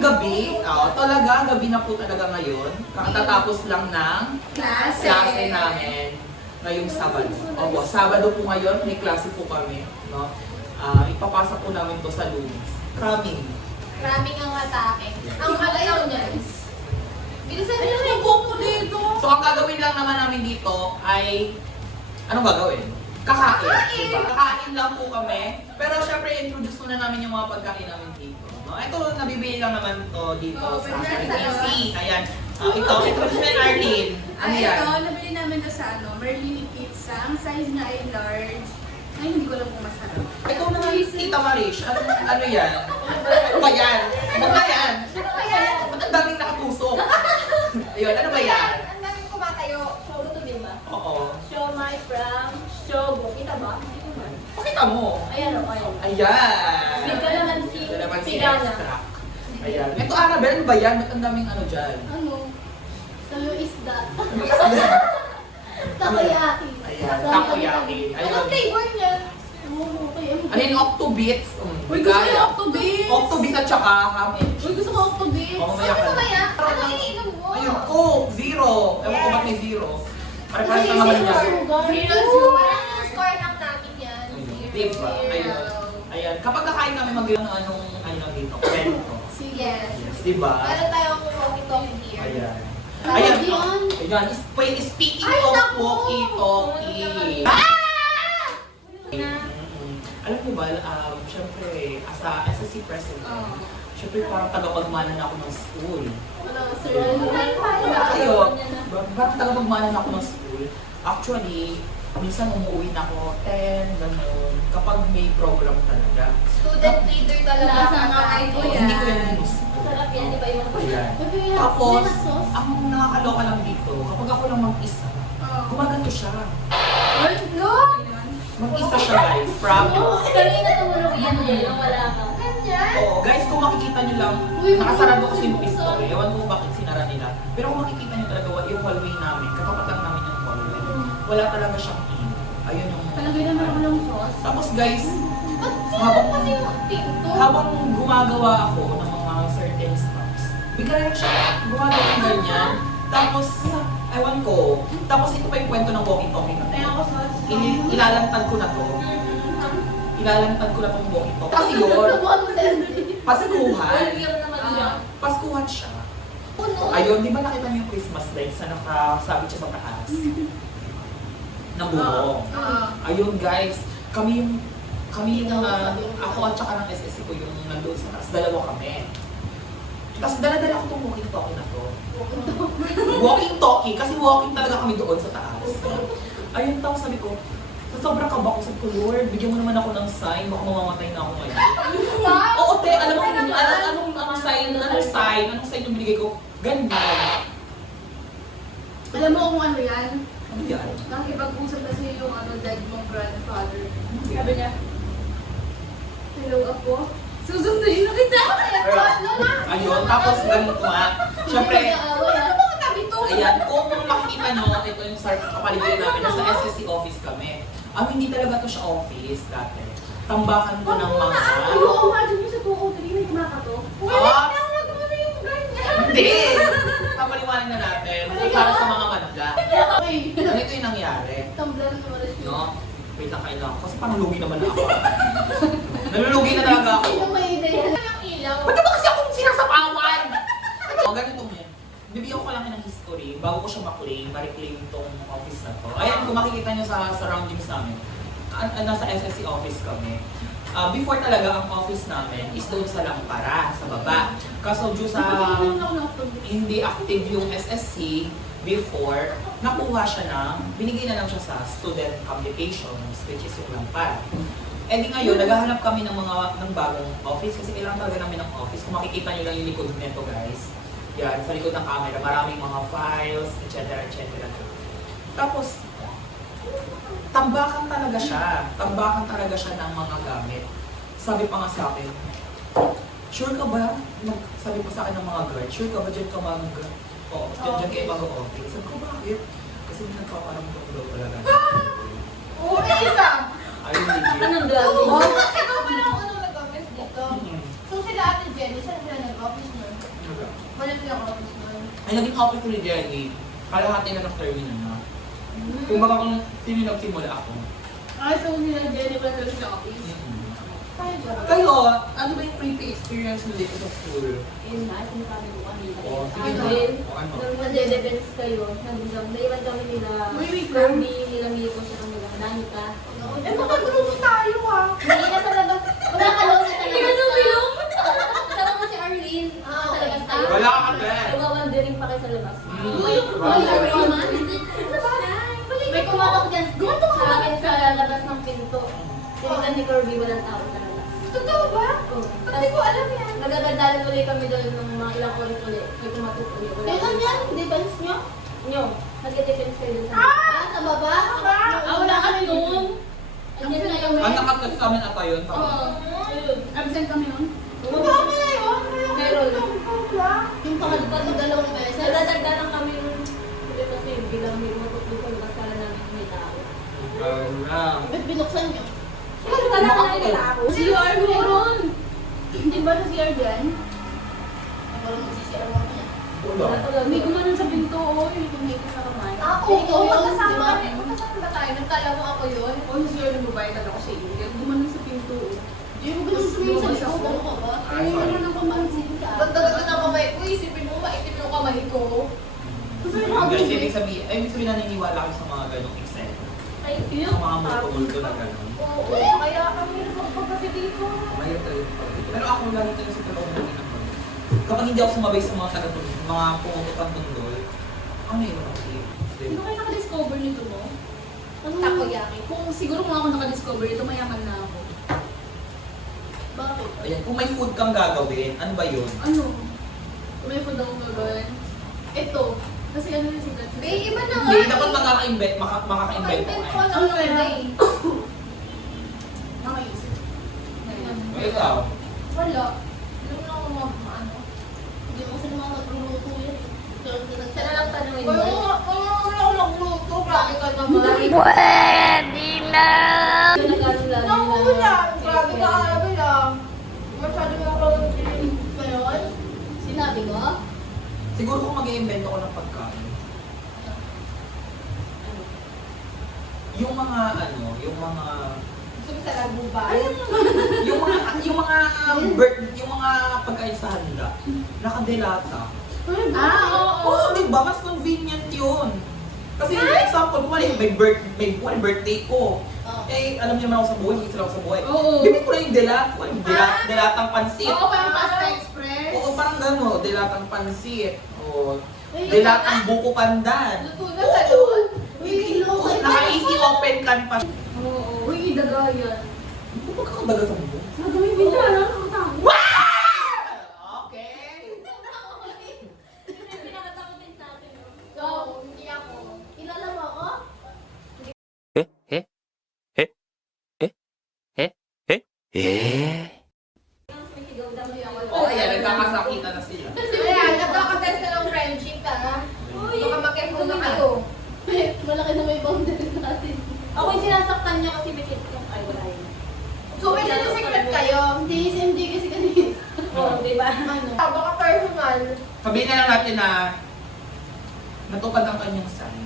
gabi, talaga, gabi na po talaga ngayon. Kakatapos lang ng klase namin ngayong Sabado. Opo, Sabado po ngayon, may klase po kami. No? Ipapasa po namin to sa Lunes. Cramming. Cramming ang atake. Ang kalayaw niya is, bilisan niyo na yung buko dito. So, ang gagawin lang naman namin dito ay, anong gagawin? Kakain. Diba? Kakain lang po kami. Pero syempre, introduce muna namin yung mga pagkain namin dito. No? Ito, nabibili lang naman to dito sa RTC. Ayan. Ito, introduce mo yung Arlene. Ano yan? Ito, nabili namin ito sa Merlini Pizza. Ang size niya ay large. Ay, hindi ko alam kung masarap. Ikaw naman, Tita Marish. Ano yan? Ano ba yan? Ano ba yan? Ba't ang daming nakatusok? Ayun, ano ba yan? Ang daming kumatayo. Shogo to, di ba? Oo. Siomai from Shogo. Kita ba? Hindi ko man. Pakita mo. Ayan o, ayan. Ayan. May kalamansi. Kalamansi Sigana. extract. Ayan. Ito, Annabelle, ano ba yan? Ba't ang daming ano dyan? Ano? Sayo isda. Ano isda? Takoyaki. Ayan, takoyaki. Ayun. Anong flavor niya? Ano yung Octobits? Uy, gusto ko yung Octobits! Octobits at saka ham and Uy, gusto ko Octobits! Oo, mamaya ka na. Mamaya? Ano iniinom mo? Ayun, zero. Ewan ko ba't may zero. Pare-pares na naman niya. Zero sugar. Parang yung score lang natin yan. Diba? Ayun. Ayan. Kapag kakain kami anong dito? Kwento. Yes. Yes, diba? Meron tayong walkie-talkie here. Ayan. Ayan. Ayan. Speaking Ay, of naku! walkie-talkie. Alam mo ba, syempre, as a SSC president, syempre parang tagapagmana na ako ng school. Ayun, parang tagapagmana na ako ng school. Actually, minsan umuwi na ako 10, gano'n, kapag may program talaga. Student leader talaga. Sama kay Oh, Kuya. hindi ko yan minus. Masarap yan, di ba yung Ayan. Tapos, ang nakakaloka lang dito, kapag ako lang mag-isa, gumaganto siya. Uy, look! Mag-isa siya guys, promise. Kanina tumulog yan nung wala ka. Ganyan? Oo, guys, kung makikita nyo lang, nakasarado kasi yung pistol. Ewan ko kung bakit sinara nila. Pero kung makikita nyo talaga, yung hallway namin, katapat lang namin yung hallway. Wala talaga siyang in. Ayun yung... Talagay naman ako ng sauce. Tapos guys, Ba't sino kasi yung tinto? habang gumagawa ako ng mga certain steps, bigla lang siya gumagawa ng ganyan. Tapos, ewan ko. Tapos ito pa yung kwento ng walkie-talkie na Kaya to. ako sauce. Ilalantad ko na to. Ilalantad ko na tong walkie-talkie. Kasi yun, paskuhan. Paskuhan siya. Ayun, di ba nakita niyo yung Christmas lights na nakasabit siya sa taas? Na buo. Ayun guys, kami yung ako at saka ng SSC ko yung nandun sa taas. Dalawa kami. Tapos dala-dala ko itong walkie-talkie na to. Walkie-talkie, kasi walking talaga kami doon sa taas. Ayun, tapos sabi ko, sa sobrang kaba ko, sabi ko, Lord, bigyan mo naman ako ng sign, baka mamamatay na ako ngayon. Oo, te, alam mo, anong sign yung binigay ko? Ganyan. Alam mo kung ano yan? Ano yan? Nakipag-usap kasi yung dead mong grandfather. Sabi niya, hello Apo, susunduin na kita! Ayun, tapos ganito nga. Siyempre, Ano mga tabi to? ayan, kung makikita nyo, ito yung start kapaligiran namin, nasa SSC office kami. Hindi talaga to siya office dati. Tambakan ko ng mga... Oo, imagine mo sa 203, may kumakato. Hindi! Papaliwanag na natin. Para sa mga madla. Okay. Ganito yung nangyari. Tumbler na malas yun. No? Wait lang, kailangan ko. Kasi panulugi naman ako. Nalulugi na talaga ako. Ano may ideya? Ano yung ilaw? Ba't ba kasi akong sinasapawan? Ganito mo yan. Bibigyan ko lang ng history bago ko siya ma-reclaim tong office na to. Ayan, kung makikita nyo sa surroundings namin, nasa SSC office kami. Before talaga ang office namin is doon sa Lampara, sa baba. Kaso due sa hindi active yung SSC before, nakuha siya binigay na lang siya sa student applications, which is yung Lampara. Eh di ngayon, naghahanap kami ng bagong office kasi kailangan talaga namin ng office. Kung makikita nyo lang yung likod nito guys. Yan, sa likod ng camera, maraming mga files, etc. etc. Tapos, tambakan talaga siya. Tambakan talaga siya ng mga gamit. Sabi pa nga sa akin, sure ka ba? Sabi pa sa akin ng mga guard, sure ka ba dyan ka dyan kayo mag-office? Sabi ko, bakit? Kasi nagkakaramdam ko daw talaga. Oo, isa! Ayun, legit. Anong grabe? Ikaw pa lang nag-office dito. So sila Ate Jenny, saan sila nag-office nun? kalahati na ng terminal na. Kung baka kung sino yung nagsimula ako. So nila Jenny ba sa office? Kayo, ano ba yung creepy experience mo dito sa school? Yun nga, sinasabi ko kanina. O, sige Ano? na. Then, O, ano? nung nade-defense kayo, naiwan kami nila Wait lang. Kirby, nila Miko, siya nila Danica. Eh, makagrupo tayo ah. Hindi na sa labas. Wala ka lang sa labas. Kasama mo si Arlene. Ah, Sa labas tayo. Wala ka kasi. Nagwawandering pa kayo sa labas. Uy, May kumatok dyan sa akin sa labas ng pinto. Tinignan ni Kirby, walang tao sa labas. Totoo ba? Oo. Hindi ko alam yan. Nagagandalan ulit kami doon ng mga ilang oras ulit. May kumatok ulit. Kailan yan? Defense nyo? Nyo, nag-defense kayo doon sa Ah, sa baba? Wala kami noon. Andiyan na yung Ang nakakat sa amin ata yun. Oo. Ayun. Absent kami noon. Tama na yun. Meron. Yung pangalpat ng dalawang beses. Nadadagdagan kami yung hindi kasi bilang may matutuloy sa labas para namin may tao. Ba't binuksan nyo? Kala ka namin may tao. CR meron. Hindi ba sa CR dyan? Ang parang magsisira mo niya. Wala. Hindi gumanon sa pinto, oh. Hindi ko sa kamay. Oo, magkasama kami. Magkasama ba tayo? Nagkala mo ako yun? O, sa CR ng babae talaga ko sa iyo. Gumanon sa pinto, oh. Hindi mo ganun sumingin sa likod. Ano ka ba? Ay, sorry. Ano ka mansin ka? Ganda-ganda ng kamay ko. Isipin mo, maitim yung kamay ko. Guys, ibig sabihin naniniwala ako sa mga ganong Excel. Ay, Sa mga multo na gano'n. Oo, kaya kami nagpapagpapati dito. Mahirap talaga yung pagdating. Pero ako lagi talaga sa talagang natin ako. Kapag hindi ako sumabay sa mga taga-tundol, mga pumuputang tundol, ang mahirap ako. Sino kayo nakadiscover nito mo? Takoyaki. Kung siguro kung ako nakadiscover nito, mayaman na ako. Bakit? Ayan, kung may food kang gagawin, ano ba yun? Ano? May food akong gagawin. Ito. Kasi ano yung secret? Bay, iba na nga. Hindi, dapat makaka-invent ka Maka-invent ko eh. ng day. Nakaisip. Ngayon. O ikaw, Wala. Hindi mo na ako ano. Hindi mo sila mga nagluluto yan. Siya na lang tanungin Wala mo. ako nagluto. Bakit ka naman? Yung nag-ano-lalo Nakulang. Grabe ka kaya lang. Masyado mo ako ngayon. Sinabi mo? siguro kung mag-i-invent ako ng pagkain, yung mga Gusto mo sa lago ba? yung mga pagkain sa handa, nakadelata. Oo. Oo, di ba? Mas convenient yun. Kasi example, may birthday ko. Oo. Eh, alam niyo naman ako sa buhay, hindi sila ako sa buhay. Oo. Bibig ko na yung delatang pansit. Oo, parang pasta express. Oo, parang gano'n, delatang pansit. Oo, Ay, delatang buko pandan. Luto na sa doon. Hindi ko, naka-easy open can pa. Oo. Uy, daga yan. Hindi ko magkakabaga sa buko. Nagawin din na, nakakatawa. Okay. Pinakatakutin sa atin, no? So, hindi ako. Kilala mo ako? May sigaw daw niya. Oo, ayan, nagkakasakitan na sila. Ayan, nagkakatest na ng friendship ha. Baka mag-careful na kayo. Malaki na may boundary natin. Ako yung sinasaktan niya kasi may sigaw. Ay, wala yun. So, may secret kayo? Hindi kasi kanina. Oo, di ba? Ano? Baka personal. Sabihin na lang natin na natupad ang kanyang sign.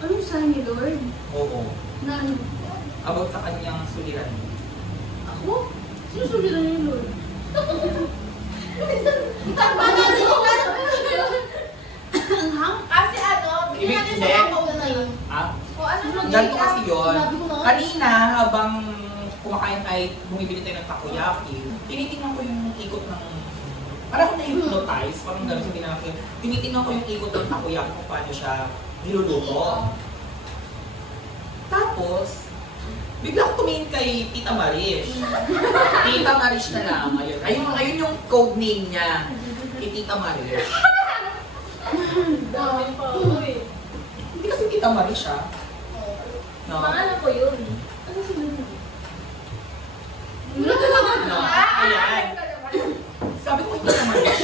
Anong sign ni Lord? Oo. Na ano? About sa kanyang suliran. Ako? Sino suliran ni Lord? Tama na Kasi ano, bigyan natin Hindi. sa mga kauna na yun. Ah? O ano nang Ganito kasi yun. Sabi ko na. Kanina, habang kumakain tayo, bumibili tayo ng takoyaki, tinitingnan ko yung ikot ng... Parang na-hypnotize, parang gano'n sabihin natin. Tinitingnan ko yung ikot ng takoyaki kung paano siya niluluto. Tapos, bigla ako tumingin kay Tita Marish. Tita Marish na lang ngayon. Ayun yung code name niya. Kay Tita Marish. Dami pa. Uy. Hindi kasi Tita Marish ah. No. Pangalan ko yun. Ano suliran? No. Ayan. Sabi ko kay Tita Marish,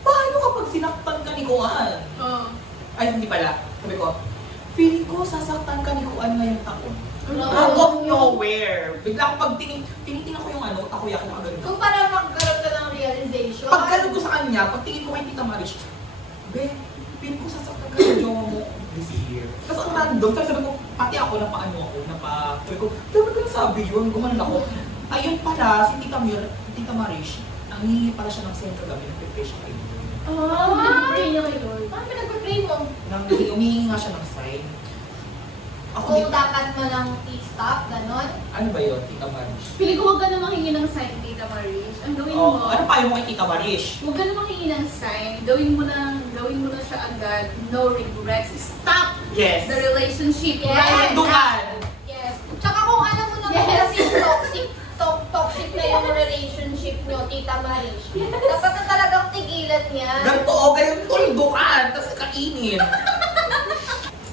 paano kapag sinaktan ka ni Kuan? Oo. Ay, hindi pala. Sabi ko, feeling ko sasaktan ka ni Kuan ngayong taon. No. Out of nowhere. Bigla ko pag tinitingnan ko yung takoyaki na kagano'n. Kung para magkaroon ka ng realization. Pagkaroon ko sa kanya, pag tingin ko kay Tita Marish, be, feeling ko sasaktan ka medyo this year. Tapos ang random, tapos sabi ko, pati ako, sabi ko, dapat ko sabi yun, gumanon ako. Ayun pala, si Tita Marish, nangihingi pala siya ng sign kagabi, nag-prepare siya kayo. Pinag-pray niya kay Lord. Ano pinag-pray mo? Humihingi nga siya ng sign. Ako Kung din, dapat mo lang i-stop, ganon. ano ba yun, Tita Marish? Pili ko huwag ka na manghingi ng sign, Tita Marish. Ang gawin mo, Oh, ano payo mo kay Tita Marish? huwag ka na manghingi ng sign. Gawin mo na siya agad. No regrets. Stop Yes. the relationship. Yes. Right now. Dukan! Yes. Tsaka kung alam mo naman Yes. kasi toxic na yung relationship nyo, Tita Marish. Dapat na talagang tigilan niya. Ganito o, ganyan tuldukan, tapos kainin.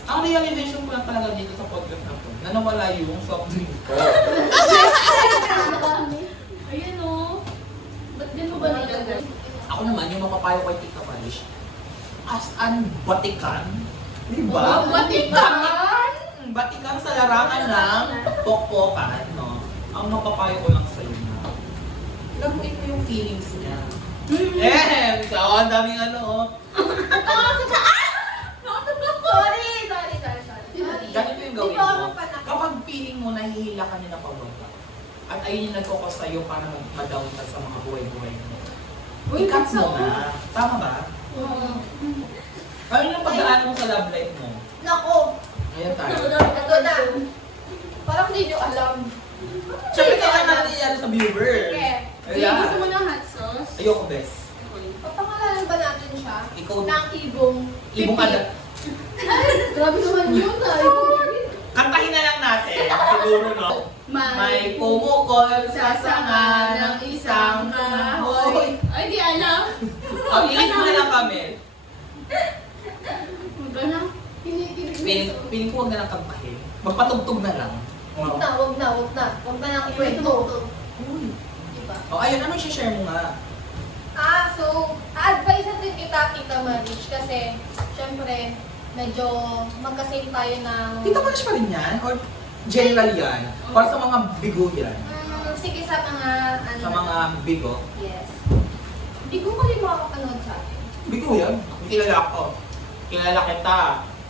Ang realization ko lang talaga dito sa podcast na to, na nawala yung soft drink ko. Ayan o. Ba't din mo ba nilagay? Ako naman, yung mapapayo kay Tita Marish, as an Batikan, di Oh, ba? Batikan! Batikan sa larangan ng pokpokan, no? Ang mapapayo ko lang sa'yo na, laguin mo yung feelings niya. So, ang daming ano, Sorry. ganito yung gawin Di ba ako mo. panak- Kapag feeling mo, nahihila ka niya na pababa, at ayun yung nagkukos sa'yo para ma-down ka sa mga buhay-buhay mo. Uy, I-cut that's mo so- na. Tama ba? Ano yung pagdaan mo sa love life mo? Nako, Ayan tayo. ito na. Parang hindi nyo alam. Siyempre, kailangan natin yan sa viewers. Sige. Uy, gusto mo ng hot sauce? Ayoko, bes. Papangalanan ba natin siya? Ikaw, Ng ibong ibong pipi. alat. Grabe naman yun ah. Kantahin na lang natin. Siguro, no? May pumukol sa sanga ng isang kahoy. Ay, di alam. O, ilig mo na lang kami. Huwag ka na. Piling ko huwag na lang kantahin. Magpatugtog na lang. Huwag na. Huwag na lang ikwento. Diba? O, ayun, ano share mo nga? So, advice natin kita, Tita Marish, kasi, syempre, medyo magkasame tayo ng... Tita Marish pa rin yan? Or general yan? Or sa mga bigo yan? Sige, sa mga, ano... Sa mga bigo? Yes. Hindi ko kayo makakapanood sa akin. Bigo yan? Kilala ko. Kilala kita.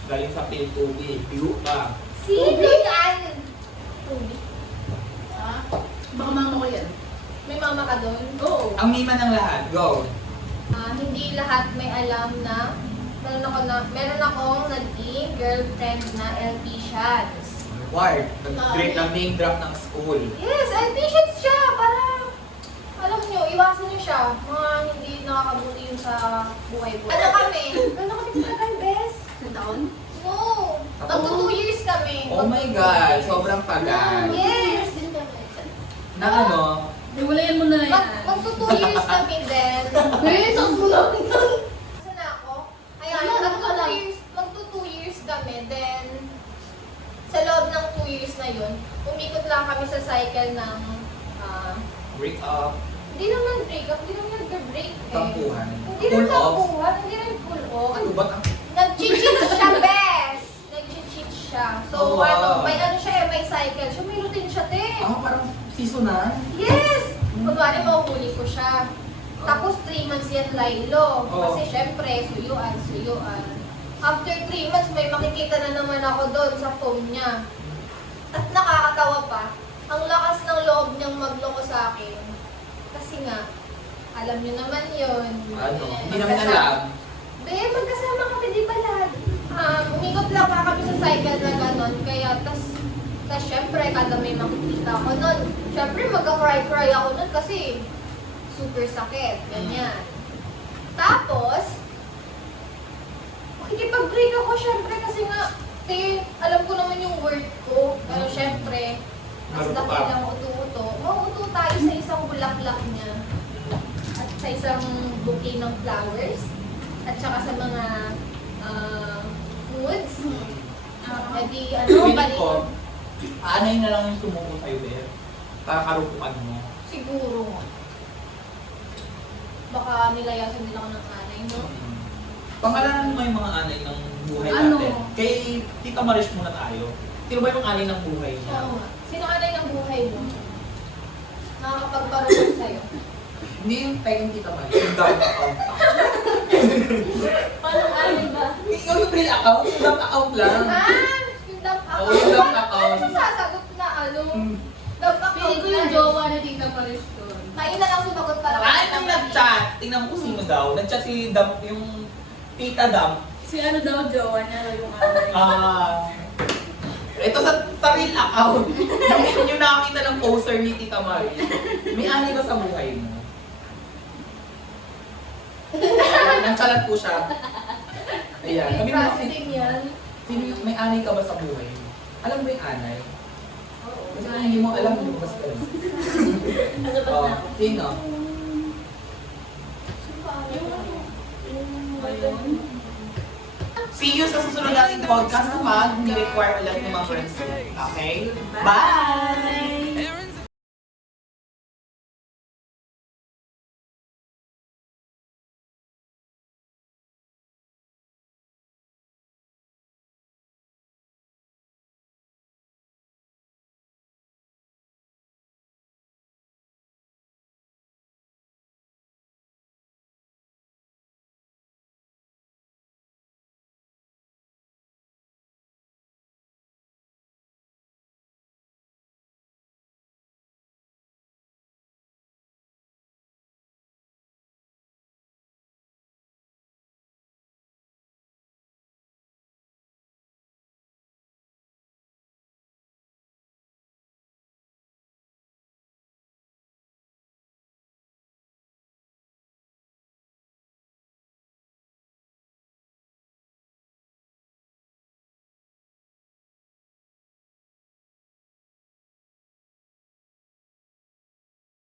Galing sa Piltubi. Bigo ka. Sino yan? Baka mama ko yan. May mama ka doon? Oo. Ang mima ng lahat. Go! Hindi lahat may alam na meron akong naging girlfriend na Elticians. Ward. Nag-great ng name drop ng school. Yes, Elticians siya! Para, alam nyo, iwasan nyo siya. Mga hindi nakakabuti yun sa buhay-buhay. Ano kami katagal, bes? Isang taon? No! Magto 2 years kami. Oh my God! Sobrang tagal. Yes! Na ano? Iwalayan mo na yan. Magto 2 years kami din. Eh, sakto lang. Saan na ako? Ayan, magto 2 years kami, then sa loob ng 2 years na yun, umikot lang kami sa cycle ng Break up. hindi naman break up, hindi naman nag-break eh. Tampuhan. Hindi Pull naman off. tampuhan, hindi naman pull off. Ano ba? Nag-cheat siya, bes! Nag-cheat siya. So, Oh, wow. may ano siya eh, may cycle siya, may routine siya, te. Parang seasonan. Yes! Kunwari, mahuhuli ko siya. Tapos 3 months yan laylo. Oo. Kasi syempre, suyuan. After 3 months, may makikita na naman ako doon sa phone niya. At nakakatawa pa, ang lakas ng loob niyang magloko sa akin. Kasi nga, alam niyo naman yun. Ano? Hindi namin alam. Magkasama kami, di ba lahat? Umikot lang pa kami sa cycle na gano'n. Kaya, tas syempre, kada may makikita ako nun, syempre magka-cry ako nun kasi super sakit, ganyan. Tapos, makikipag-break ako syempre kasi nga, alam ko naman yung word ko, pero syempre, mas Maruto laki ka. lang uto-uto. Mauuto tayo sa isang bulaklak niya, at sa isang bouquet ng flowers, at saka sa mga foods. Edi, Feeling balik. ko, aanay na lang yung sumuko sa'yo, Ber. Para karupuan mo. Siguro. Baka nilayasan din ako ng anay, no? Pangalanan mo yung mga anay ng buhay Ano? natin. Kay Tita Marish muna tayo. Sino ba yung anay ng buhay niya? Oo nga. Sino anay ng buhay mo? Nakakapagparoon sa'yo. Hindi yung tayong Tita Marish. Yung down account. Paano amin ba? Ikaw yung real account, yung dump account lang. Yung dump account. Oo, yung dump account. Ano sasagot na ano? Dump account. Pili ko yung jowa ni Tita Paris doon. Kain na lang sumagot para Ay, nung nag-chat, tingnan mo kung sino daw. Nag-chat si Dump, yung Tita Dump. Si ano daw, jowa niya, yung anay. Ito sa real account. yung nakakita ng poster ni Tita Marie. May anay ba sa buhay mo? Nagsalat po siya. Ayan. Kami mga processing yan. sino yung may anay ka ba sa buhay mo? Alam mo yung anay? Kasi kung hindi mo alam, lumabas ka lang. Ano ba na ako? Sino? See you sa susunod nating podcast kapag ni-require ulit ng mga friends. Okay? Bye!